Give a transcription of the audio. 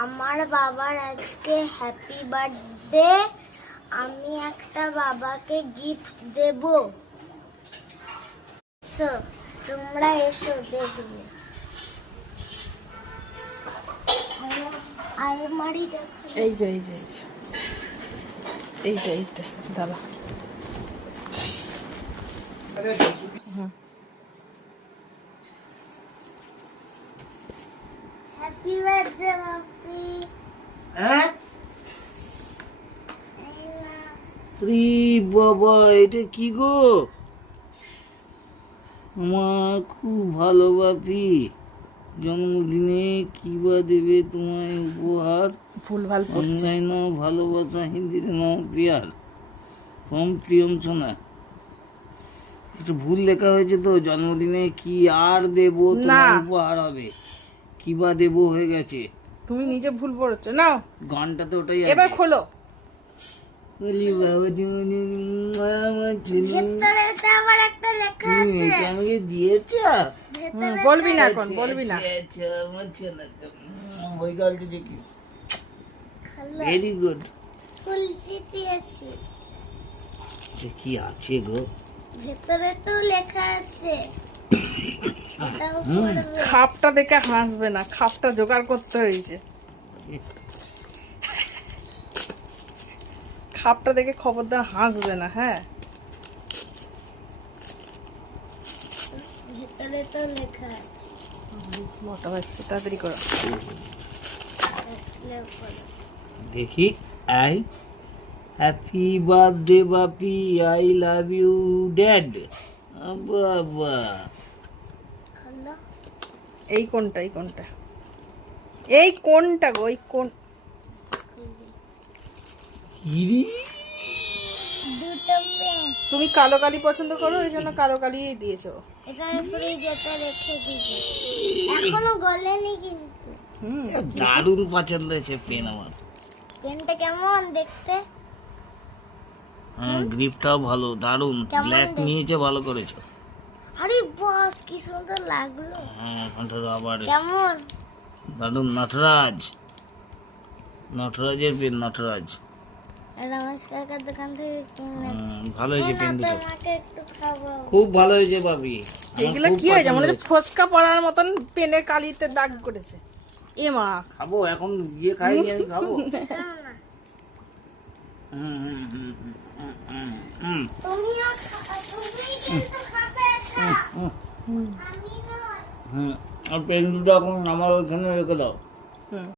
আমার বাবার আজকে হ্যাপি বার্থডে। আমি একটা বাবাকে গিফট দেব। তোমরা এসো দেখবে। আলমারি দেখো। এইটা দাদা। হ্যাপি বার্থডে বাপি। হ্যাঁ বাবা, এটা কি গো? আমার খুব ভালো বাপি, জন্মদিনে কি বা দেবে তোমায় উপহার? ভুলভাল পড়ছে। অনলাইন ভালোবাসা, হিন্দিতে নাও পিয়ার, ফ্রম প্রিয়ম সোনা। একটু ভুল লেখা হয়েছে তো। জন্মদিনে কি আর দেবো তোমার উপহার হবে, কি বা দেবো হয়ে গেছে। তুমি নিজে ভুল পড়েছো। নাও গানটা তো ওটাই। এবার খোলো। বলি বাবা আমার ভেতরে তো আবার একটা লেখা তুমি আছে। এটা আমাকে দিয়েছো? বলবি না এখন, বলবি না। আচ্ছা আমার ছোনা তো ওই গালটা দেখি। খালো। Very good. খুলছি দিয়েছি। এটা কি আছে গো? ভেতরে তো লেখা আছে। এটাও পড়বে। খাপটা দেখে হাসবে না, খাপটা জোগাড় করতে হয়েছে। খাপটা দেখে খবরদার হাসবে না, হ্যাঁ। ভেতরে তো লেখা আছে। মোটা হচ্ছে, তাড়াতাড়ি করো। দেখি। আই হ্যাপি বার্থডে বাপি, আই লাভ ইউ ড্যাড। বাবা খালো। এই কোনটা এই কোনটা গো? এই কোন? ইরি দুটো পেন। তুমি কালো কালি পছন্দ করো, এই জন্য কালো কালি দিয়েছো। এটা ফ্রিজে রেখে দিবি। এখনো গলেনি কিন্তু। দারুণ পছন্দ হয়েছে পেন আমার। পেনটা কেমন দেখতে? হ্যাঁ, গ্রিপটাও ভালো, দারুণ। কেমন ব্ল্যাক দেখতে? নিয়েছে, ভালো করেছো। আরে বাস কি সুন্দর লাগলো। হ্যাঁ, এখনটা আবার কেমন? দারুণ। নটরাজের পেন, নটরাজ। রমেশ কাকার দোকান থেকে কিনেছি। ভালো হয়েছে পেন দুটো, আমাকে একটু খাবো। খুব ভালো হয়েছে বাপি। আমার এইগুলা খুব কি হয়েছে? পছন্দ আমাদের হয়েছে। ফসকা পড়ার মতন পেনের কালিতে দাগ করেছে। এ মা, খাবো এখন, গিয়ে খাইনি আমি, খাবো। দাও না। হুম, হুম, হুম, হুম, হুম, হুম, তুমিও তুমি কিন্তু খাবে এটা। হুম, আমি নয়। হুম। আর পেন দুটো এখন আমার ওখানে রেখে দাও। হুম।